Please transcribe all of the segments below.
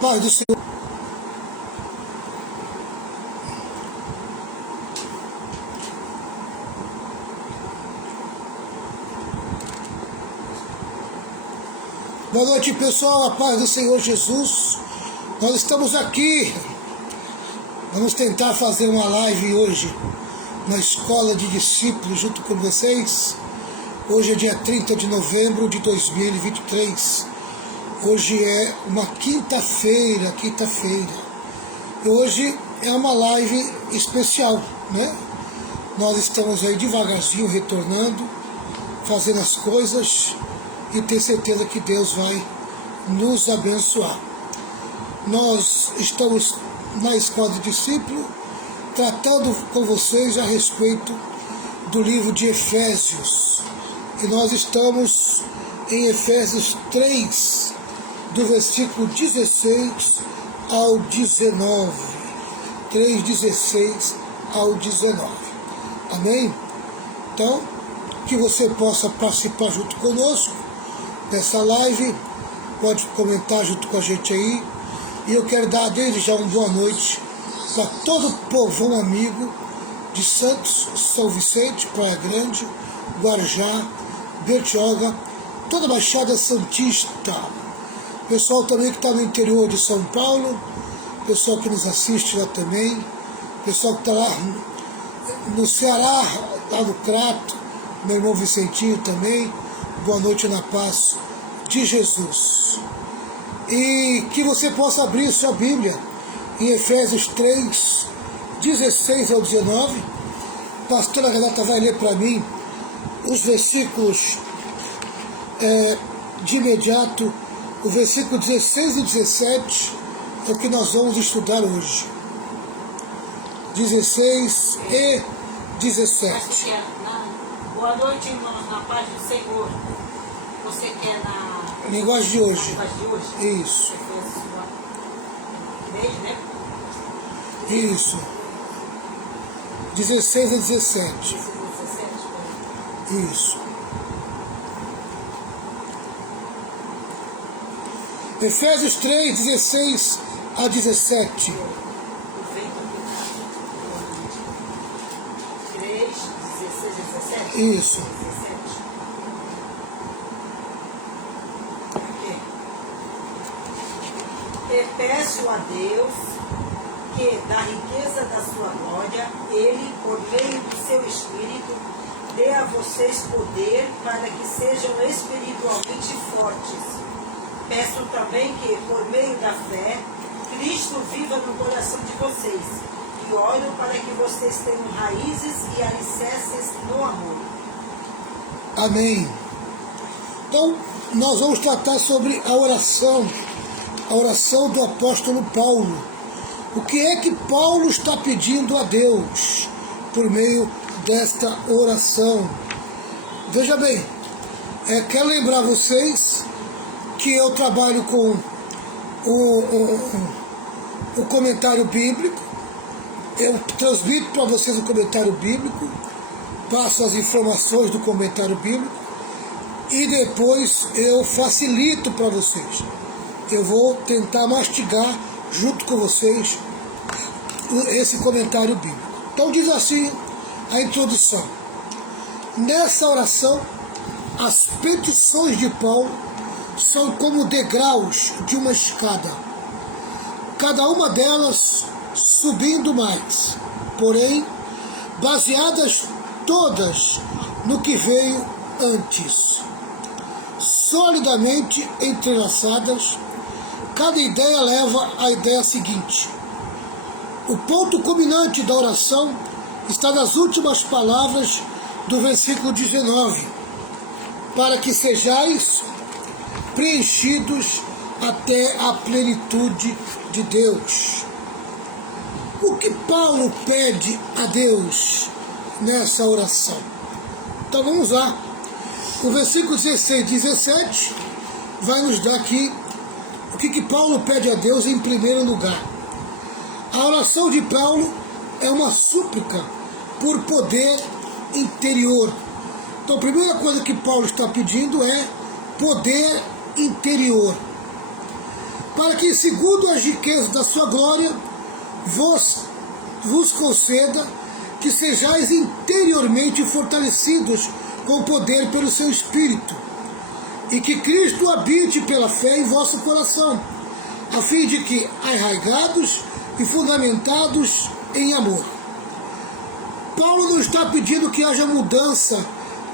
paz do Senhor. Boa noite, pessoal, a paz do Senhor Jesus. Nós estamos aqui, vamos tentar fazer uma live hoje na Escola de Discípulos junto com vocês. Hoje é dia 30 de novembro de 2023. Hoje é uma quinta-feira. E hoje é uma live especial, né? Nós estamos aí devagarzinho retornando, fazendo as coisas e ter certeza que Deus vai nos abençoar. Nós estamos na Escola de Discípulo tratando com vocês a respeito do livro de Efésios. E nós estamos em Efésios 3, do versículo 16 ao 19. 3:16 ao 19. Amém? Então, que você possa participar junto conosco dessa live, pode comentar junto com a gente aí. E eu quero dar desde já uma boa noite para todo o povão amigo de Santos, São Vicente, Praia Grande, Guarujá, Bertioga, toda a Baixada Santista. Pessoal também que está no interior de São Paulo, pessoal que nos assiste lá também, pessoal que está lá no Ceará, lá no Crato, meu irmão Vicentinho também. Boa noite na paz de Jesus. E que você possa abrir sua Bíblia em Efésios 3, 16 ao 19. A pastora Renata vai ler para mim os versículos de imediato. O versículo 16 e 17 é o que nós vamos estudar hoje. 16 e 17. Boa noite, irmãos, na paz do Senhor. Você quer na Linguagem de hoje. linguagem de hoje? Isso. Mês, né? Isso. 16 a 17. 17. Isso. Efésios 3, 16 a 17. 3, 16 a 17? Isso. 17. E peço a Deus que, da riqueza da sua glória, Ele, por meio do seu Espírito, dê a vocês poder para que sejam espiritualmente fortes. Peço também que, por meio da fé, Cristo viva no coração de vocês. E oro para que vocês tenham raízes e alicerces no amor. Amém. Então, nós vamos tratar sobre a oração do apóstolo Paulo. O que é que Paulo está pedindo a Deus por meio desta oração? Veja bem, quero lembrar vocês que eu trabalho com o comentário bíblico. Eu transmito para vocês o comentário bíblico, passo as informações do comentário bíblico e depois eu facilito para vocês. Eu vou tentar mastigar junto com vocês esse comentário bíblico. Então diz assim a introdução. Nessa oração, as petições de Paulo são como degraus de uma escada, cada uma delas subindo mais, porém baseadas todas no que veio antes, solidamente entrelaçadas. Cada ideia leva à ideia seguinte. O ponto culminante da oração está nas últimas palavras do versículo 19. Para que sejais preenchidos até a plenitude de Deus. O que Paulo pede a Deus nessa oração? Então vamos lá. O versículo 16 e 17 vai nos dar aqui o que Paulo pede a Deus em primeiro lugar. A oração de Paulo é uma súplica por poder interior. Então a primeira coisa que Paulo está pedindo é poder interior. para que, segundo as riquezas da sua glória, vos conceda que sejais interiormente fortalecidos com poder pelo seu Espírito, e que Cristo habite pela fé em vosso coração, a fim de que, arraigados e fundamentados em amor. Paulo não está pedindo que haja mudança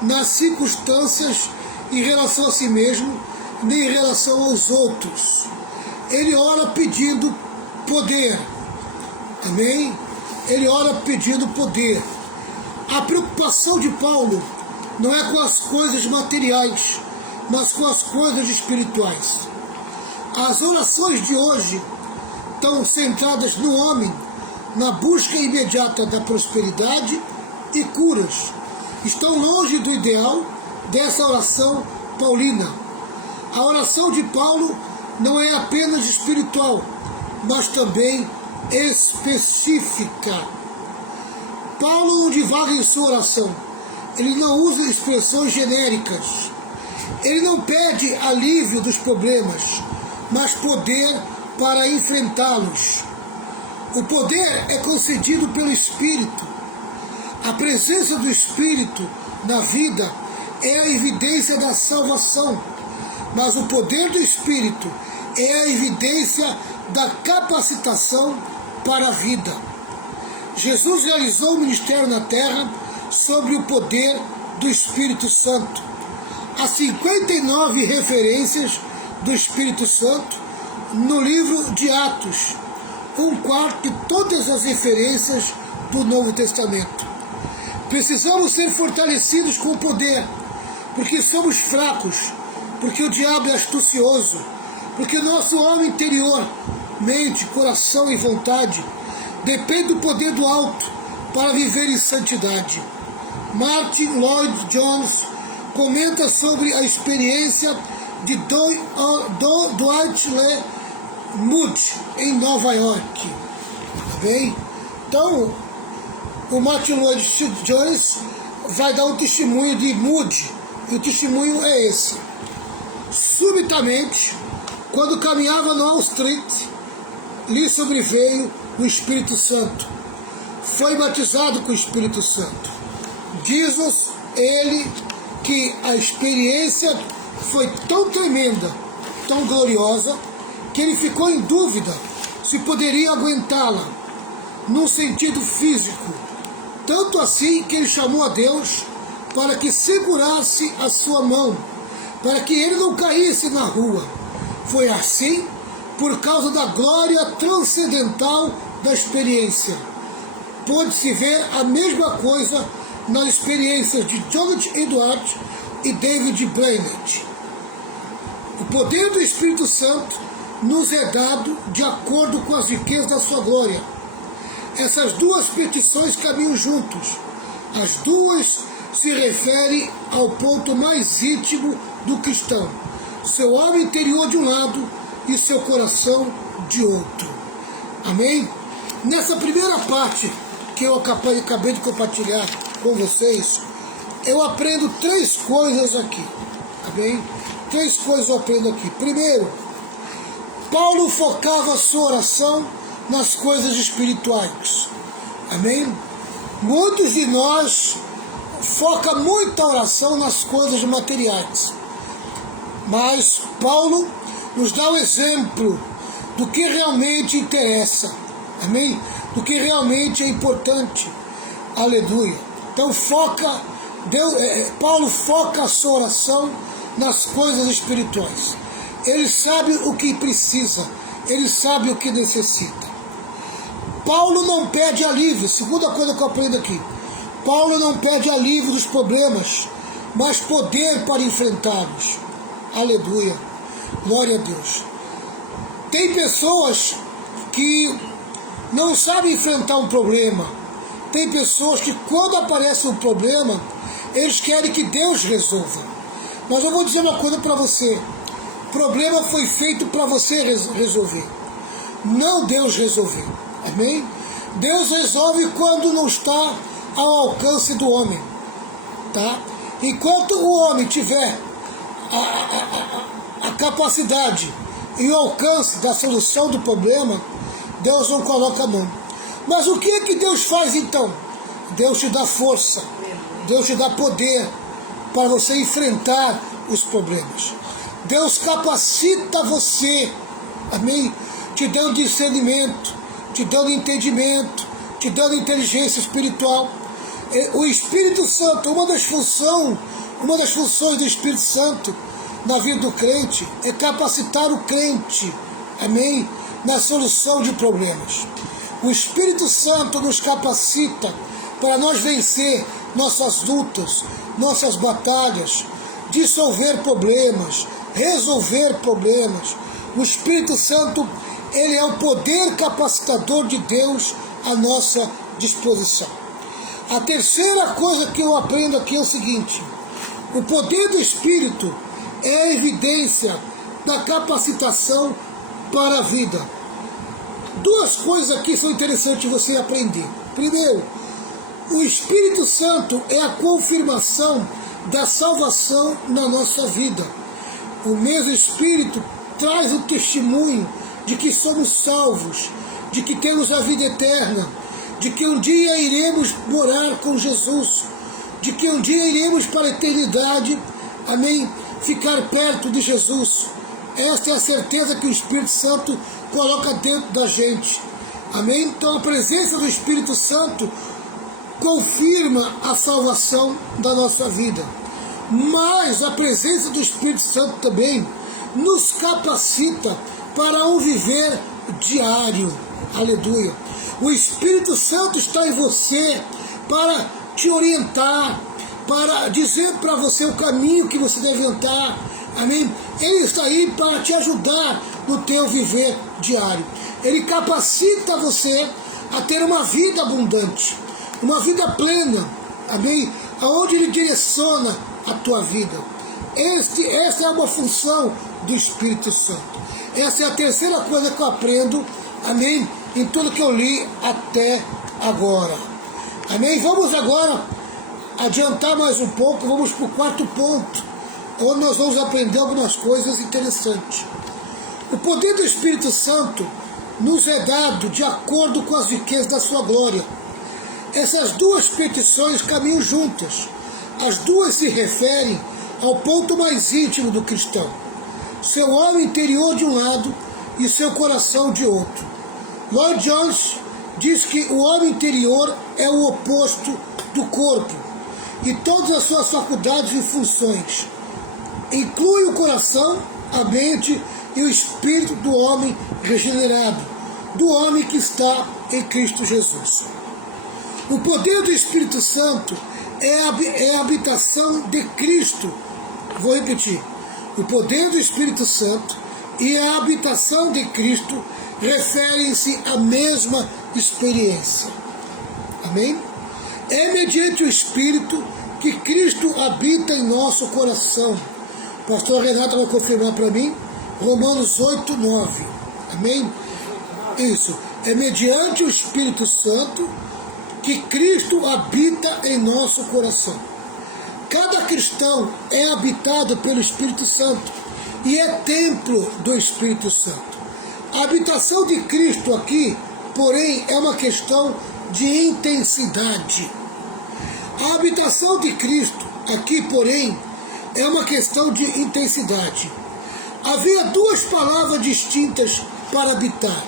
nas circunstâncias em relação a si mesmo, nem em relação aos outros. Ele ora pedindo poder. Amém? Ele ora pedindo poder. A preocupação de Paulo não é com as coisas materiais, mas com as coisas espirituais. As orações de hoje estão centradas no homem, na busca imediata da prosperidade e curas. Estão longe do ideal dessa oração paulina. A oração de Paulo não é apenas espiritual, mas também específica. Paulo não divaga em sua oração. Ele não usa expressões genéricas. Ele não pede alívio dos problemas, mas poder para enfrentá-los. O poder é concedido pelo Espírito. A presença do Espírito na vida é a evidência da salvação, mas o poder do Espírito é a evidência da capacitação para a vida. Jesus realizou o ministério na terra sob o poder do Espírito Santo. Há 59 referências do Espírito Santo no livro de Atos, um quarto de todas as referências do Novo Testamento. Precisamos ser fortalecidos com o poder, porque somos fracos, porque o diabo é astucioso, porque o nosso homem interior, mente, coração e vontade, depende do poder do alto para viver em santidade. Martin Lloyd Jones comenta sobre a experiência de Dwight L. Moody em Nova York. Tá bem? Então, o Martin Lloyd Jones vai dar um testemunho de Moody, e o testemunho é esse. Subitamente, quando caminhava no Wall Street, lhe sobreveio o Espírito Santo. Foi batizado com o Espírito Santo. Diz-nos ele que a experiência foi tão tremenda, tão gloriosa, que ele ficou em dúvida se poderia aguentá-la, num sentido físico. Tanto assim que ele chamou a Deus para que segurasse a sua mão, para que ele não caísse na rua. Foi assim por causa da glória transcendental da experiência. Pôde-se ver a mesma coisa nas experiências de Jonathan Edwards e David Brainerd. O poder do Espírito Santo nos é dado de acordo com as riquezas da sua glória. Essas duas petições caminham juntos. As duas se referem ao ponto mais íntimo do cristão, seu homem interior de um lado e seu coração de outro. Amém? Nessa primeira parte que eu acabei de compartilhar com vocês, eu aprendo 3 coisas aqui. Amém? 3 coisas eu aprendo aqui. Primeiro, Paulo focava a sua oração nas coisas espirituais. Amém? Muitos de nós focam muito a oração nas coisas materiais. Mas Paulo nos dá o exemplo do que realmente interessa. Amém? Do que realmente é importante. Aleluia. Então Paulo foca a sua oração nas coisas espirituais. Ele sabe o que precisa. Ele sabe o que necessita. Paulo não pede alívio. Segunda coisa que eu aprendo aqui. Paulo não pede alívio dos problemas, mas poder para enfrentá-los. Aleluia. Glória a Deus. Tem pessoas que não sabem enfrentar um problema. Tem pessoas que quando aparece um problema, eles querem que Deus resolva. Mas eu vou dizer uma coisa para você. O problema foi feito para você resolver. Não Deus resolver. Amém? Deus resolve quando não está ao alcance do homem. Tá? Enquanto o homem tiver a capacidade e o alcance da solução do problema, Deus não coloca a mão. Mas o que é que Deus faz então? Deus te dá força, Deus te dá poder para você enfrentar os problemas. Deus capacita você, amém? Te dando discernimento, te dando entendimento, te dando inteligência espiritual. O Espírito Santo, uma das funções do Espírito Santo na vida do crente é capacitar o crente, amém? Na solução de problemas. O Espírito Santo nos capacita para nós vencer nossas lutas, nossas batalhas, dissolver problemas, resolver problemas. O Espírito Santo, ele é o poder capacitador de Deus à nossa disposição. A terceira coisa que eu aprendo aqui é o seguinte: o poder do Espírito é a evidência da capacitação para a vida. Duas coisas aqui são interessantes você aprender. Primeiro, o Espírito Santo é a confirmação da salvação na nossa vida. O mesmo Espírito traz o testemunho de que somos salvos, de que temos a vida eterna, de que um dia iremos morar com Jesus, de que um dia iremos para a eternidade, amém, ficar perto de Jesus. Esta é a certeza que o Espírito Santo coloca dentro da gente, amém? Então a presença do Espírito Santo confirma a salvação da nossa vida, mas a presença do Espírito Santo também nos capacita para um viver diário, aleluia. O Espírito Santo está em você para te orientar, para dizer para você o caminho que você deve andar, amém? Ele está aí para te ajudar no teu viver diário. Ele capacita você a ter uma vida abundante, uma vida plena, amém? Aonde ele direciona a tua vida. Essa é uma função do Espírito Santo. Essa é a terceira coisa que eu aprendo, amém? Em tudo que eu li até agora. Amém? Vamos agora adiantar mais um pouco, vamos para o quarto ponto, onde nós vamos aprender algumas coisas interessantes. O poder do Espírito Santo nos é dado de acordo com as riquezas da sua glória. Essas duas petições caminham juntas. As duas se referem ao ponto mais íntimo do cristão: seu homem interior de um lado e seu coração de outro. Lloyd Jones diz que o homem interior é o oposto do corpo e todas as suas faculdades e funções. Inclui o coração, a mente e o espírito do homem regenerado, do homem que está em Cristo Jesus. O poder do Espírito Santo é a habitação de Cristo. Vou repetir. O poder do Espírito Santo e a habitação de Cristo referem-se à mesma experiência. Amém? É mediante o Espírito que Cristo habita em nosso coração. O pastor Renato vai confirmar para mim, Romanos 8, 9. Amém? Isso. É mediante o Espírito Santo que Cristo habita em nosso coração. Cada cristão é habitado pelo Espírito Santo e é templo do Espírito Santo. A habitação de Cristo aqui, porém, é uma questão de intensidade. A habitação de Cristo aqui, porém, é uma questão de intensidade. Havia duas palavras distintas para habitar.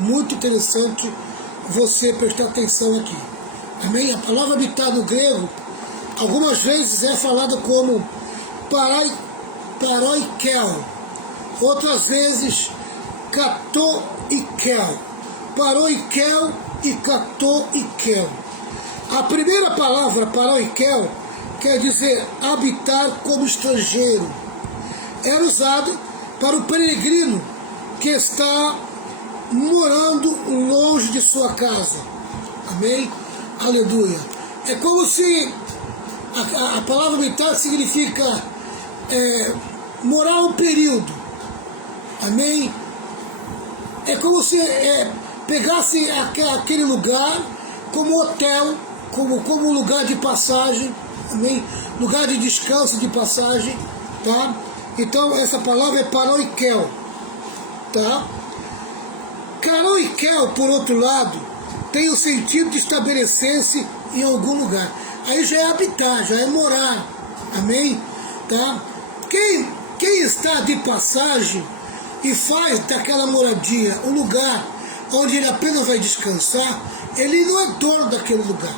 Muito interessante você prestar atenção aqui. Amém? A palavra habitar no grego, algumas vezes é falada como paroikel, outras vezes katoikel. Paroikel e katoikel. A primeira palavra, paroikel, quer dizer habitar como estrangeiro. Era usado para o peregrino que está morando longe de sua casa. Amém? Aleluia. É como se a palavra habitar significa morar um período. Amém? É como se pegasse aquele lugar como hotel, como lugar de passagem, amém? Lugar de descanso, de passagem, tá? Então essa palavra é paroikel. tá? Carol e Kel, por outro lado, tem o sentido de estabelecer-se em algum lugar. Aí já é habitar, já é morar. Amém? Tá? Quem está de passagem e faz daquela moradia um lugar onde ele apenas vai descansar, ele não é dono daquele lugar.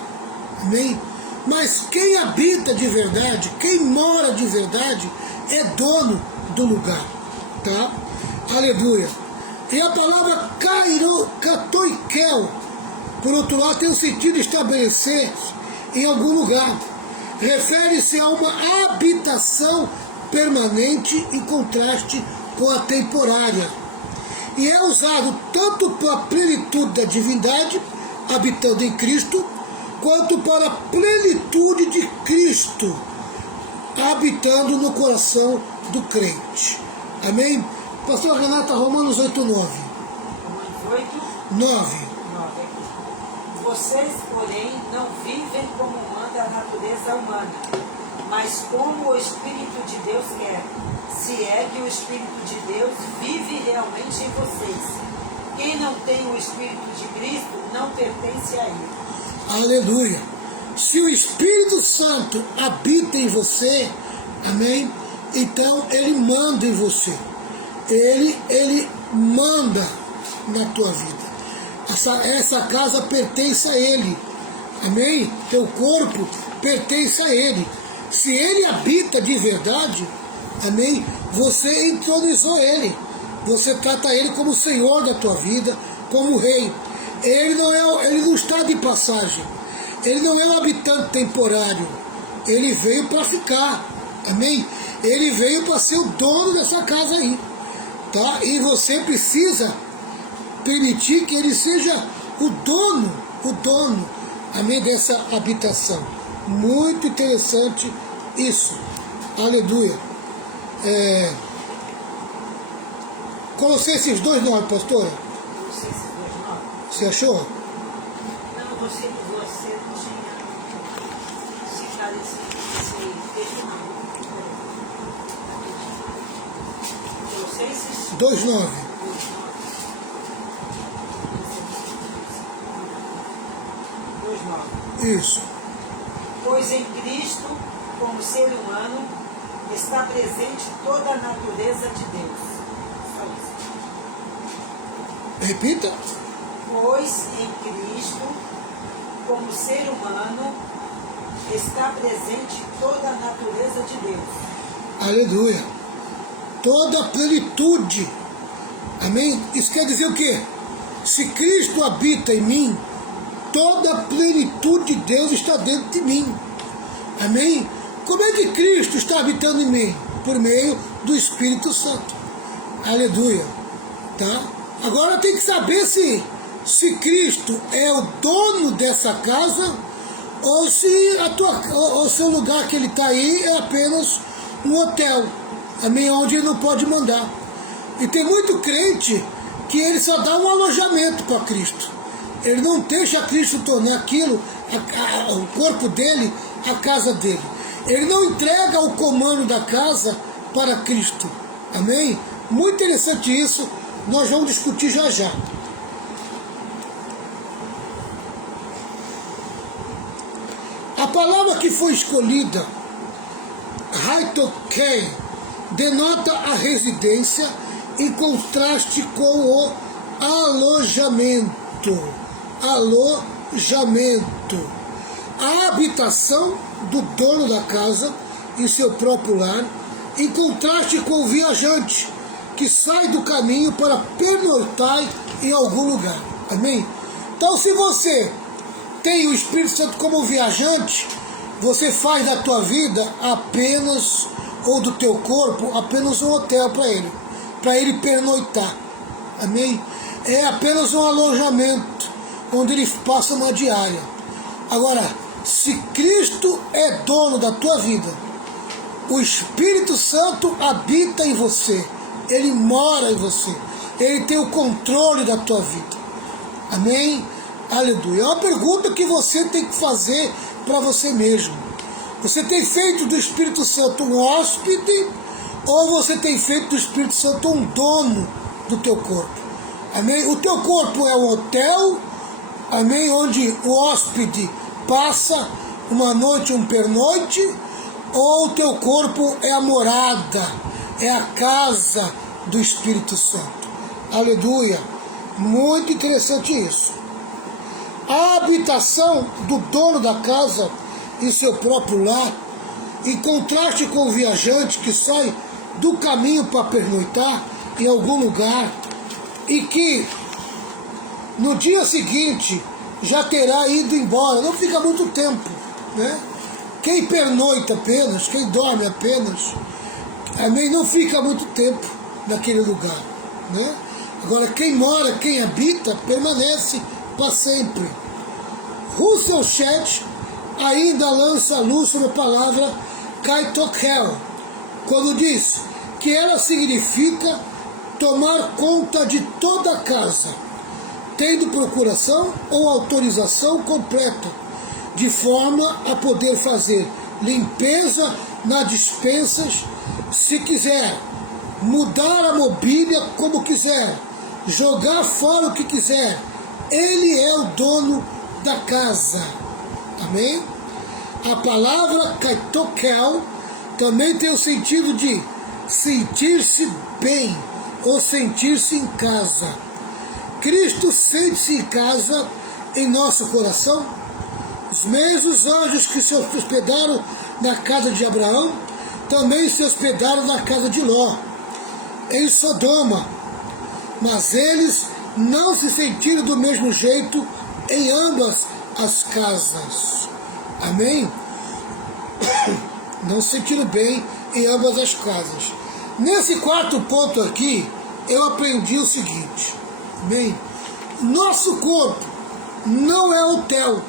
Amém? Mas quem habita de verdade, quem mora de verdade, é dono do lugar. Tá? Aleluia. E a palavra katoikel, por outro lado, tem o sentido de estabelecer-se em algum lugar. Refere-se a uma habitação permanente em contraste com a temporária. E é usado tanto para a plenitude da divindade, habitando em Cristo, quanto para a plenitude de Cristo, habitando no coração do crente. Amém? Pastor Renata, Romanos 8:9. Romanos 8, 9. Vocês, porém, não vivem como manda a natureza humana, mas como o Espírito de Deus quer, se é que o Espírito de Deus vive realmente em vocês. Quem não tem o Espírito de Cristo não pertence a ele. Aleluia. Se o Espírito Santo habita em você, amém? Então ele manda em você. Ele manda na tua vida. Essa casa pertence a ele. Amém? Teu corpo pertence a ele. Se ele habita de verdade, amém? Você entronizou ele. Você trata ele como Senhor da tua vida, como Rei. Ele não está de passagem. Ele não é um habitante temporário. Ele veio para ficar. Amém? Ele veio para ser o dono dessa casa aí. Tá? E você precisa permitir que ele seja o dono, amém, dessa habitação. Muito interessante isso. Aleluia. Colossenses 2:9, pastora. Colossenses 2:9. Você achou? Não, você não tinha citado esse texto, não. Colossenses 2:9. 2:9. Isso. Pois em Cristo, como ser humano, está presente toda a natureza de Deus. Só isso. Repita. Pois em Cristo, como ser humano, está presente toda a natureza de Deus. Aleluia. Toda a plenitude. Amém? Isso quer dizer o quê? Se Cristo habita em mim, toda a plenitude de Deus está dentro de mim. Amém? Como é que Cristo está habitando em mim? Por meio do Espírito Santo. Aleluia. Tá? Agora tem que saber se Cristo é o dono dessa casa ou se o seu lugar que ele está aí é apenas um hotel. Amém? Onde ele não pode mandar. E tem muito crente que ele só dá um alojamento para Cristo. Ele não deixa Cristo tornar aquilo, o corpo dele, a casa dele. Ele não entrega o comando da casa para Cristo. Amém? Muito interessante isso. Nós vamos discutir já já. A palavra que foi escolhida, haitokei, denota a residência em contraste com o alojamento. A habitação do dono da casa em seu próprio lar, em contraste com o viajante que sai do caminho para pernoitar em algum lugar. Amém? Então, se você tem o Espírito Santo como viajante, você faz da tua vida apenas, ou do teu corpo, apenas um hotel para ele pernoitar. Amém? É apenas um alojamento, onde ele passa uma diária. Agora, se Cristo é dono da tua vida, o Espírito Santo habita em você, ele mora em você, ele tem o controle da tua vida. Amém? Aleluia. É uma pergunta que você tem que fazer para você mesmo. Você tem feito do Espírito Santo um hóspede ou você tem feito do Espírito Santo um dono do teu corpo. Amém? O teu corpo é um hotel, amém? Onde o hóspede passa uma noite, um pernoite, ou o teu corpo é a morada, é a casa do Espírito Santo. Aleluia! Muito interessante isso. A habitação do dono da casa em seu próprio lar, em contraste com o viajante que sai do caminho para pernoitar em algum lugar e que no dia seguinte já terá ido embora, não fica muito tempo, né? Quem pernoita apenas, quem dorme apenas, amém, não fica muito tempo naquele lugar, né? Agora quem mora, quem habita, permanece para sempre. Russell Shedd ainda lança a luz sobre a palavra kaitokel, quando diz que ela significa tomar conta de toda a casa, tendo procuração ou autorização completa, de forma a poder fazer limpeza nas despensas se quiser, mudar a mobília como quiser, jogar fora o que quiser. Ele é o dono da casa. Amém? A palavra kaitokel também tem o sentido de sentir-se bem ou sentir-se em casa. Cristo sente-se em casa em nosso coração. Os mesmos anjos que se hospedaram na casa de Abraão também se hospedaram na casa de Ló, em Sodoma, mas eles não se sentiram do mesmo jeito em ambas as casas. Amém? Não se sentiram bem em ambas as casas. Nesse quarto ponto aqui, eu aprendi o seguinte. Amém? Nosso corpo não é hotel,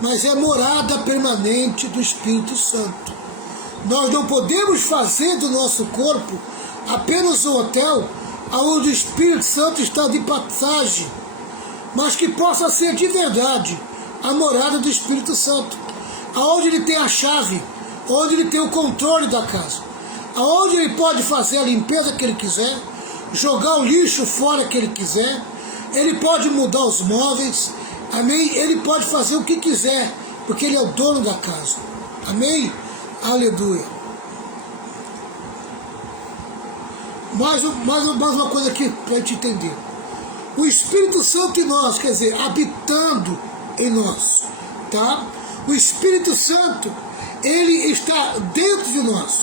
mas é morada permanente do Espírito Santo. Nós não podemos fazer do nosso corpo apenas um hotel onde o Espírito Santo está de passagem, mas que possa ser de verdade a morada do Espírito Santo, aonde ele tem a chave, onde ele tem o controle da casa, aonde ele pode fazer a limpeza que ele quiser, jogar o lixo fora que ele quiser, ele pode mudar os móveis, amém? Ele pode fazer o que quiser, porque ele é o dono da casa, amém? Aleluia. Mais uma coisa aqui para a gente entender. O Espírito Santo em nós, quer dizer, habitando em nós, tá? O Espírito Santo, ele está dentro de nós.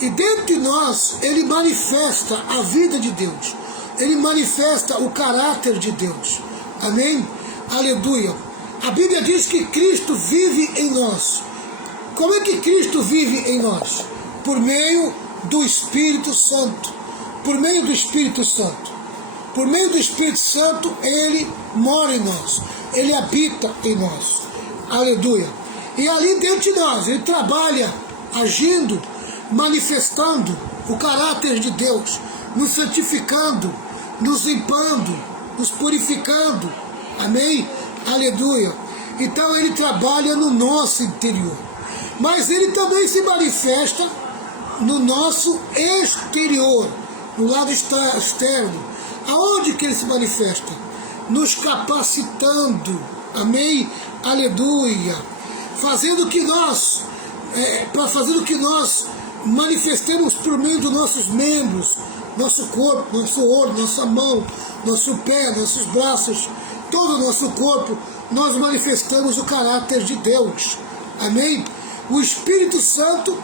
E dentro de nós, ele manifesta a vida de Deus. Ele manifesta o caráter de Deus. Amém? Aleluia. A Bíblia diz que Cristo vive em nós. Como é que Cristo vive em nós? Por meio do Espírito Santo. Por meio do Espírito Santo. Por meio do Espírito Santo, ele mora em nós. Ele habita em nós. Aleluia. E ali dentro de nós, ele trabalha, agindo, manifestando o caráter de Deus, nos santificando, nos limpando, nos purificando. Amém? Aleluia. Então ele trabalha no nosso interior. Mas ele também se manifesta no nosso exterior, no lado externo. Aonde que ele se manifesta? Nos capacitando. Amém? Aleluia. Fazendo que nós, para fazer o que nós manifestemos por meio dos nossos membros, nosso corpo, nosso olho, nossa mão, nosso pé, nossos braços, todo o nosso corpo, nós manifestamos o caráter de Deus. Amém? O Espírito Santo,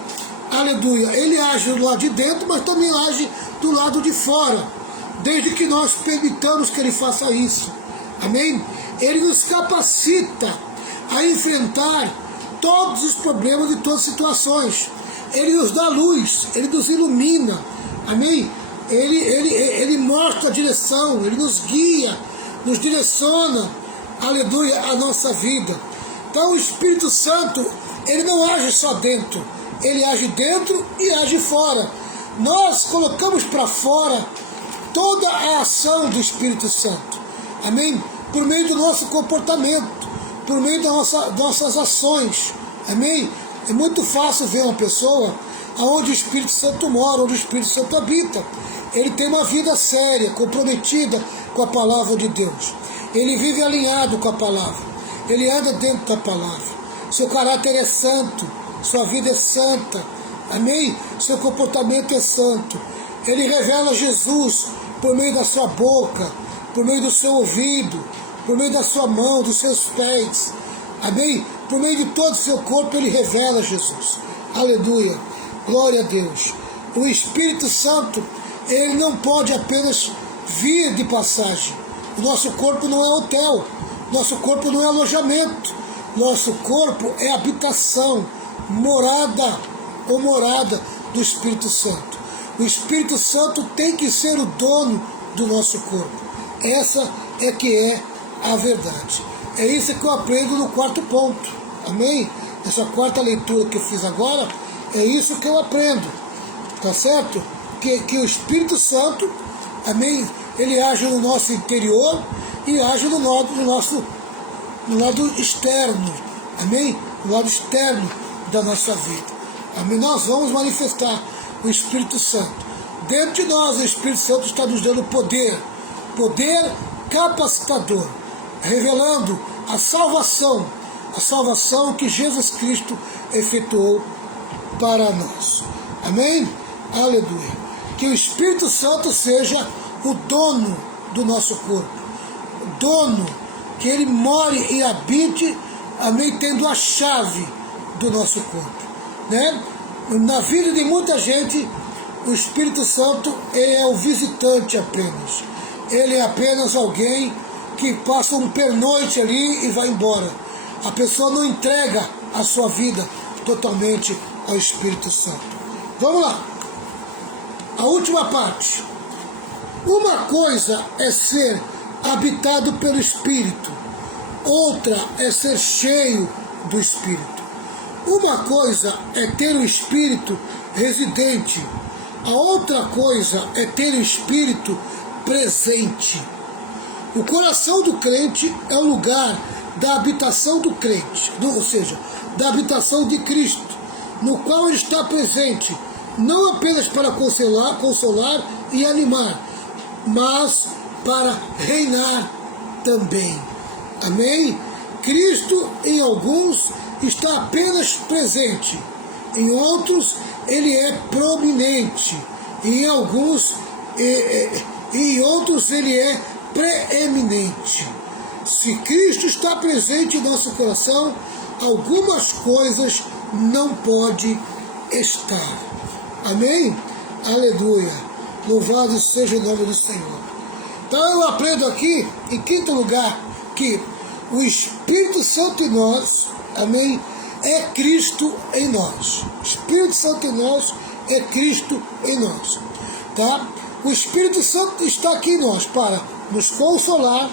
aleluia, ele age do lado de dentro, mas também age do lado de fora, desde que nós permitamos que ele faça isso. Amém? Ele nos capacita a enfrentar todos os problemas e todas as situações. Ele nos dá luz, ele nos ilumina. Amém? Ele mostra a direção, ele nos guia, nos direciona, aleluia, a nossa vida. Então o Espírito Santo, ele não age só dentro, ele age dentro e age fora. Nós colocamos para fora toda a ação do Espírito Santo, amém? Por meio do nosso comportamento, por meio das nossas ações, amém? É muito fácil ver uma pessoa aonde o Espírito Santo mora, onde o Espírito Santo habita. Ele tem uma vida séria, comprometida com a palavra de Deus. Ele vive alinhado com a palavra. Ele anda dentro da palavra. Seu caráter é santo, sua vida é santa. Amém? Seu comportamento é santo. Ele revela Jesus por meio da sua boca, por meio do seu ouvido, por meio da sua mão, dos seus pés. Amém? Por meio de todo o seu corpo ele revela Jesus. Aleluia. Glória a Deus. O Espírito Santo, ele não pode apenas vir de passagem. O nosso corpo não é hotel. Nosso corpo não é alojamento. Nosso corpo é habitação, morada ou morada do Espírito Santo. O Espírito Santo tem que ser o dono do nosso corpo. Essa é que é a verdade. É isso que eu aprendo no quarto ponto. Amém? Essa quarta leitura que eu fiz agora, é isso que eu aprendo. Tá certo? Que o Espírito Santo, amém, ele age no nosso interior e age no lado externo. Amém? No lado externo da nossa vida. Amém? Nós vamos manifestar o Espírito Santo. Dentro de nós, o Espírito Santo está nos dando poder. Poder capacitador. Revelando a salvação que Jesus Cristo efetuou para nós. Amém? Aleluia. Que o Espírito Santo seja o dono do nosso corpo. O dono, que ele more e habite, amém, tendo a chave do nosso corpo. Né? Na vida de muita gente, o Espírito Santo é o visitante apenas. Ele é apenas alguém que passa um pernoite ali e vai embora. A pessoa não entrega a sua vida totalmente ao Espírito Santo. Vamos lá. A última parte. Uma coisa é ser habitado pelo Espírito. Outra é ser cheio do Espírito. Uma coisa é ter o Espírito residente. A outra coisa é ter o Espírito presente. O coração do crente é o lugar da habitação do crente, ou seja, da habitação de Cristo, no qual ele está presente, não apenas para consolar e animar, mas para reinar também. Amém? Cristo, em alguns, está apenas presente, em outros, ele é prominente, em alguns, em outros, ele é preeminente. Se Cristo está presente em nosso coração, algumas coisas não pode estar. Amém? Aleluia. Louvado seja o nome do Senhor. Então eu aprendo aqui, em quinto lugar, que o Espírito Santo em nós, amém, é Cristo em nós. O Espírito Santo em nós é Cristo em nós. Tá? O Espírito Santo está aqui em nós para nos consolar,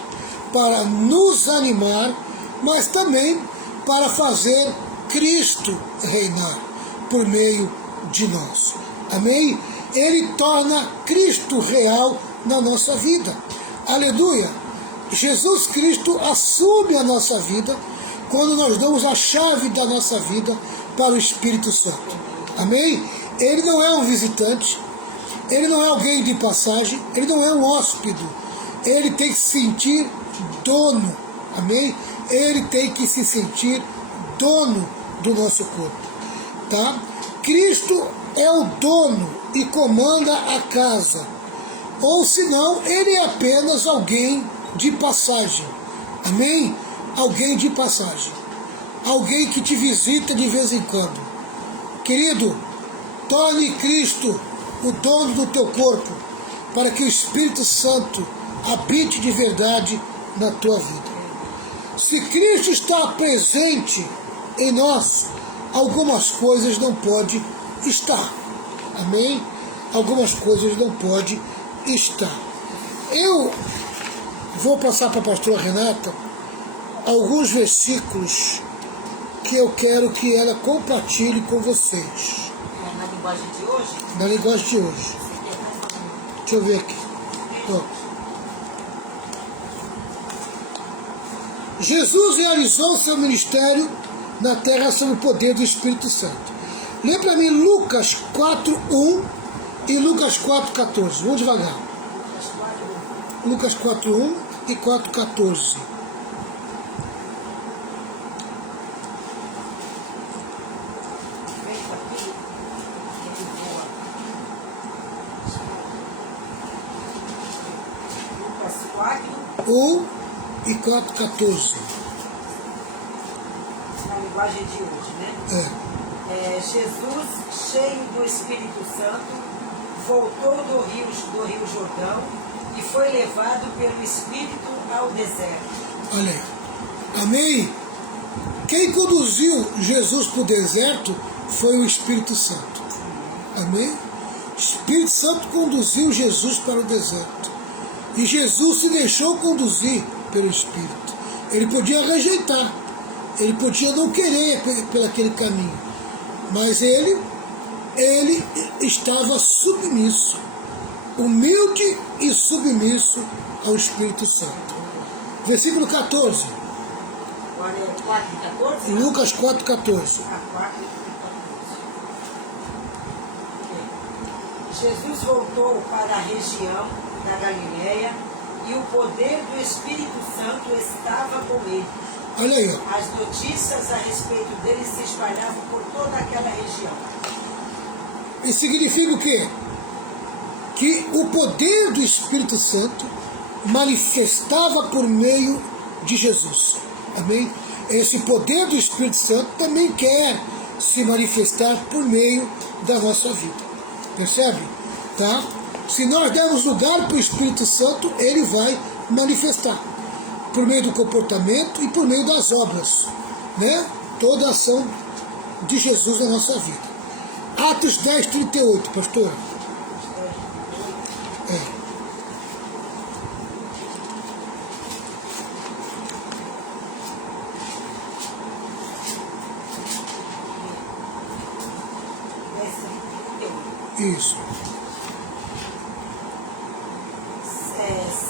para nos animar, mas também para fazer Cristo reinar por meio de nós. Amém? Ele torna Cristo real na nossa vida. Aleluia! Jesus Cristo assume a nossa vida quando nós damos a chave da nossa vida para o Espírito Santo. Amém? Ele não é um visitante, ele não é alguém de passagem, ele não é um hóspede. Ele tem que se sentir dono. Amém? Ele tem que se sentir dono do nosso corpo. Tá? Cristo é o dono e comanda a casa. Ou senão, ele é apenas alguém de passagem. Amém? Alguém de passagem. Alguém que te visita de vez em quando. Querido, torne Cristo o dono do teu corpo, para que o Espírito Santo habite de verdade na tua vida. Se Cristo está presente em nós, algumas coisas não podem estar. Amém? Algumas coisas não podem estar. Eu vou passar para a pastora Renata alguns versículos que eu quero que ela compartilhe com vocês. Na linguagem de hoje? Na linguagem de hoje. Deixa eu ver aqui. Jesus realizou seu ministério na terra sob o poder do Espírito Santo. Lê para mim Lucas 4:1 e Lucas 4:14. Vamos devagar. Lucas 4:1 e 4:14. Lucas 4, 1 e 4:14. na linguagem de hoje, né? Jesus, cheio do Espírito Santo, voltou do rio Jordão e foi levado pelo Espírito ao deserto. Olha aí. Amém? Quem conduziu Jesus para o deserto foi o Espírito Santo. Amém? O Espírito Santo conduziu Jesus para o deserto. E Jesus se deixou conduzir pelo Espírito. Ele podia rejeitar. Ele podia não querer pelo aquele caminho. Mas ele estava submisso. Humilde e submisso ao Espírito Santo. Versículo 14. Olha, 4 e 14? Lucas 4:14. Ah, 4 e 14. Jesus voltou para a região da Galileia e o poder do Espírito Santo estava com ele. Olha aí, ó. As notícias a respeito dele se espalhavam por toda aquela região. Isso significa o quê? Que o poder do Espírito Santo manifestava por meio de Jesus. Amém? Esse poder do Espírito Santo também quer se manifestar por meio da nossa vida. Percebe? Tá? Se nós dermos lugar para o Espírito Santo, ele vai manifestar. Por meio do comportamento e por meio das obras. Né? Toda a ação de Jesus na nossa vida. Atos 10:38, pastor. Isso.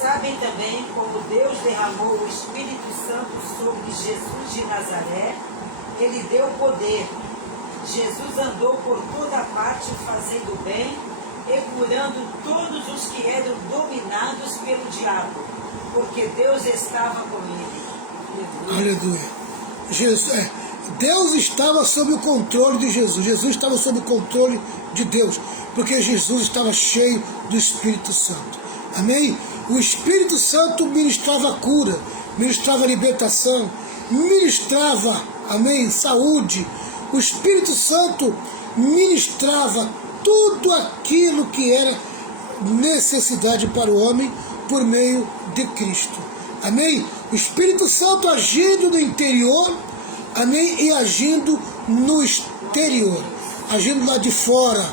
Sabem também como Deus derramou o Espírito Santo sobre Jesus de Nazaré. Ele deu poder. Jesus andou por toda parte fazendo bem e curando todos os que eram dominados pelo diabo, porque Deus estava com ele. Aleluia. Deus estava sob o controle de Jesus. Jesus estava sob o controle de Deus, porque Jesus estava cheio do Espírito Santo. Amém? O Espírito Santo ministrava cura, ministrava libertação, ministrava, amém, saúde. O Espírito Santo ministrava tudo aquilo que era necessidade para o homem por meio de Cristo. Amém? O Espírito Santo agindo no interior, amém, e agindo no exterior, agindo lá de fora,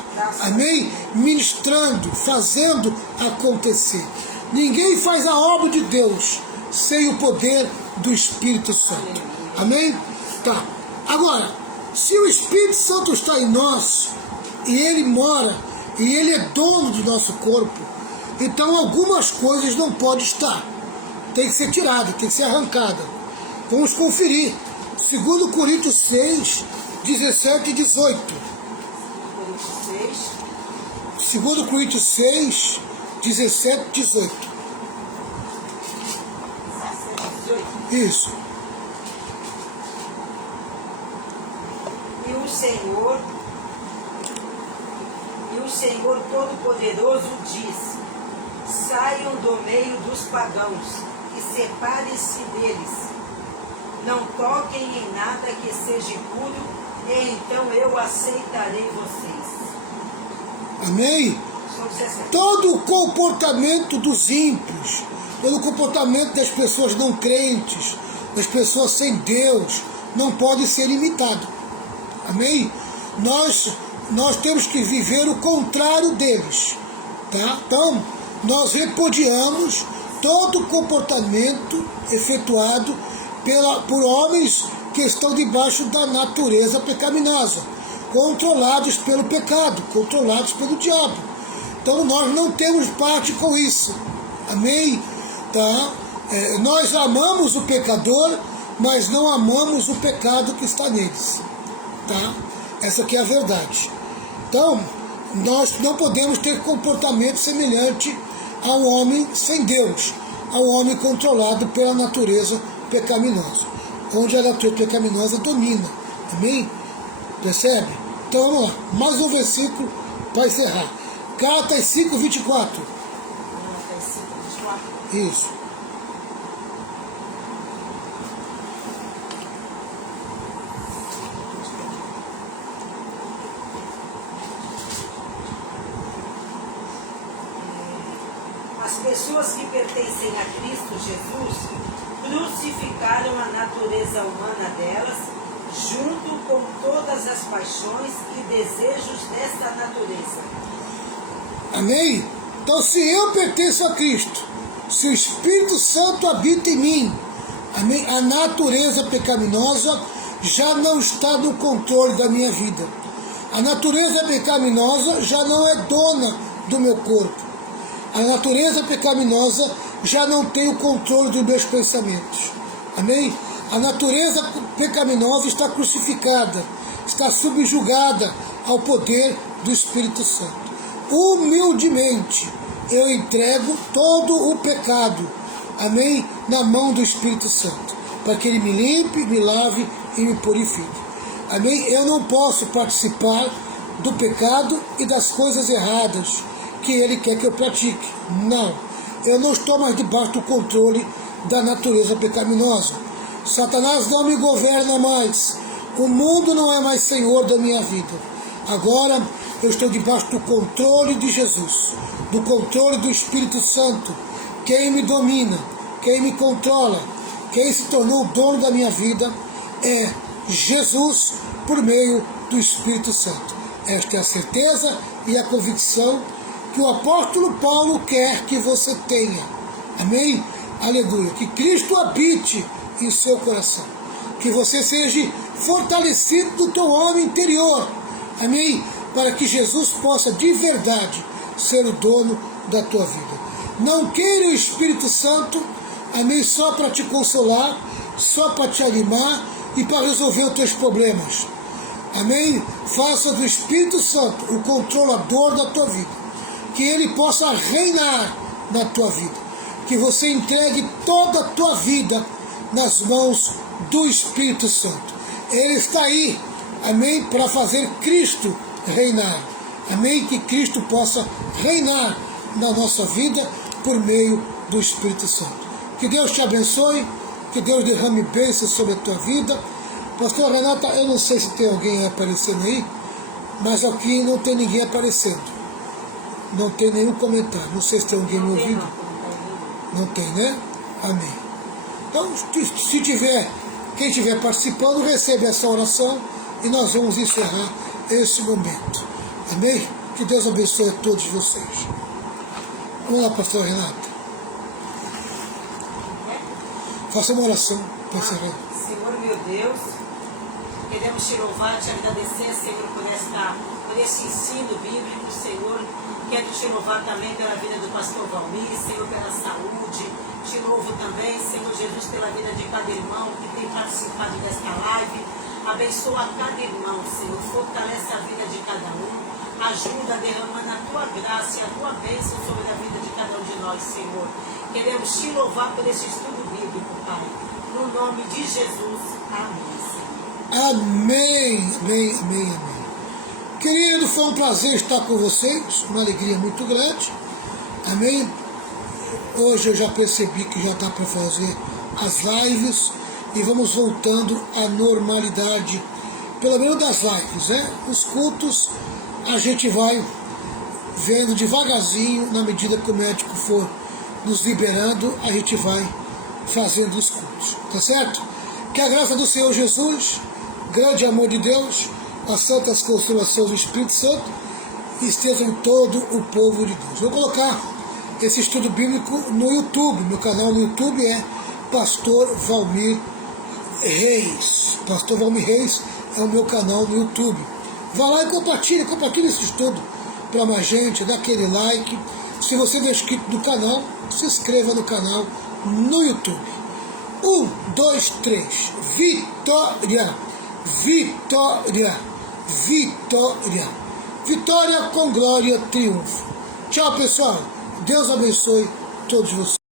amém, ministrando, fazendo acontecer. Ninguém faz a obra de Deus sem o poder do Espírito Santo. Amém? Tá. Agora, se o Espírito Santo está em nós, e ele mora, e ele é dono do nosso corpo, então algumas coisas não podem estar. Tem que ser tirada, tem que ser arrancada. Vamos conferir. 2 Coríntios 6, 17 e 18. 2 Coríntios 6, 17 e 18. Isso. E o Senhor Todo-Poderoso diz: saiam do meio dos pagãos e separem-se deles. Não toquem em nada que seja impuro, e então eu aceitarei vocês. Amém? Todo o comportamento dos ímpios, todo o comportamento das pessoas não crentes, das pessoas sem Deus, não pode ser imitado. Amém? Nós temos que viver o contrário deles. Tá? Então, nós repudiamos todo o comportamento efetuado por homens que estão debaixo da natureza pecaminosa, controlados pelo pecado, controlados pelo diabo. Então nós não temos parte com isso. Amém? Tá? Nós amamos o pecador, mas não amamos o pecado que está neles. Tá? Essa aqui é a verdade. Então, nós não podemos ter comportamento semelhante a um homem sem Deus, a um homem controlado pela natureza pecaminosa, onde a natureza pecaminosa domina. Amém? Percebe? Então vamos lá, mais um versículo para encerrar. Gálatas 5, 24. Isso. As pessoas que pertencem a Cristo Jesus crucificaram a natureza humana delas, junto com todas as paixões e desejos desta natureza. Amém? Então, se eu pertenço a Cristo, se o Espírito Santo habita em mim, amém? A natureza pecaminosa já não está no controle da minha vida. A natureza pecaminosa já não é dona do meu corpo. A natureza pecaminosa já não tem o controle dos meus pensamentos. Amém? A natureza pecaminosa está crucificada, está subjugada ao poder do Espírito Santo. Humildemente eu entrego todo o pecado, amém, na mão do Espírito Santo, para que ele me limpe, me lave e me purifique. Amém? Eu não posso participar do pecado e das coisas erradas que ele quer que eu pratique. Não, eu não estou mais debaixo do controle da natureza pecaminosa. Satanás não me governa mais. O mundo não é mais senhor da minha vida. Agora eu estou debaixo do controle de Jesus, do controle do Espírito Santo. Quem me domina, quem me controla, quem se tornou o dono da minha vida é Jesus por meio do Espírito Santo. Esta é a certeza e a convicção que o apóstolo Paulo quer que você tenha. Amém? Aleluia. Que Cristo habite em seu coração. Que você seja fortalecido do teu homem interior. Amém? Para que Jesus possa de verdade ser o dono da tua vida. Não queira o Espírito Santo, amém, só para te consolar, só para te animar e para resolver os teus problemas. Amém? Faça do Espírito Santo o controlador da tua vida. Que ele possa reinar na tua vida. Que você entregue toda a tua vida nas mãos do Espírito Santo. Ele está aí, amém, para fazer Cristo reinar. Amém? Que Cristo possa reinar na nossa vida por meio do Espírito Santo. Que Deus te abençoe, que Deus derrame bênçãos sobre a tua vida. Pastor Renata, eu não sei se tem alguém aparecendo aí, mas aqui não tem ninguém aparecendo. Não tem nenhum comentário. Não sei se tem alguém me ouvindo. Não tem, né? Amém. Então, se tiver, quem estiver participando, recebe essa oração e nós vamos encerrar esse momento. Amém? Que Deus abençoe a todos vocês. Vamos lá, pastor Renata. Faça uma oração para encerrar. Senhor meu Deus, queremos te louvar, te agradecer, Senhor, por esse ensino bíblico, Senhor. Quero te louvar também pela vida do pastor Valmir, Senhor, pela saúde. Te louvo também, Senhor Jesus, pela vida de cada irmão que tem participado desta live. Abençoa cada irmão, Senhor. Fortalece a vida de cada um. Ajuda derramando a tua graça e a tua bênção sobre a vida de cada um de nós, Senhor. Queremos te louvar por esse estudo bíblico, Pai. No nome de Jesus. Amém, Senhor. Amém, amém, amém, amém. Querido, foi um prazer estar com vocês, uma alegria muito grande. Amém? Hoje eu já percebi que já dá para fazer as lives e vamos voltando à normalidade, pelo menos das lives, né? Os cultos a gente vai vendo devagarzinho, na medida que o médico for nos liberando, a gente vai fazendo os cultos, tá certo? Que a graça do Senhor Jesus, grande amor de Deus, as santas consolações do Espírito Santo estejam em todo o povo de Deus. Vou colocar esse estudo bíblico no YouTube. Meu canal no YouTube é Pastor Valmir Reis. Pastor Valmir Reis é o meu canal no YouTube. Vá lá e compartilhe esse estudo para mais gente, dá aquele like. Se você não é inscrito no canal, se inscreva no canal no YouTube. 1, 2, 3. Vitória! Vitória! vitória. Vitória com glória, triunfo. Tchau, pessoal. Deus abençoe todos vocês.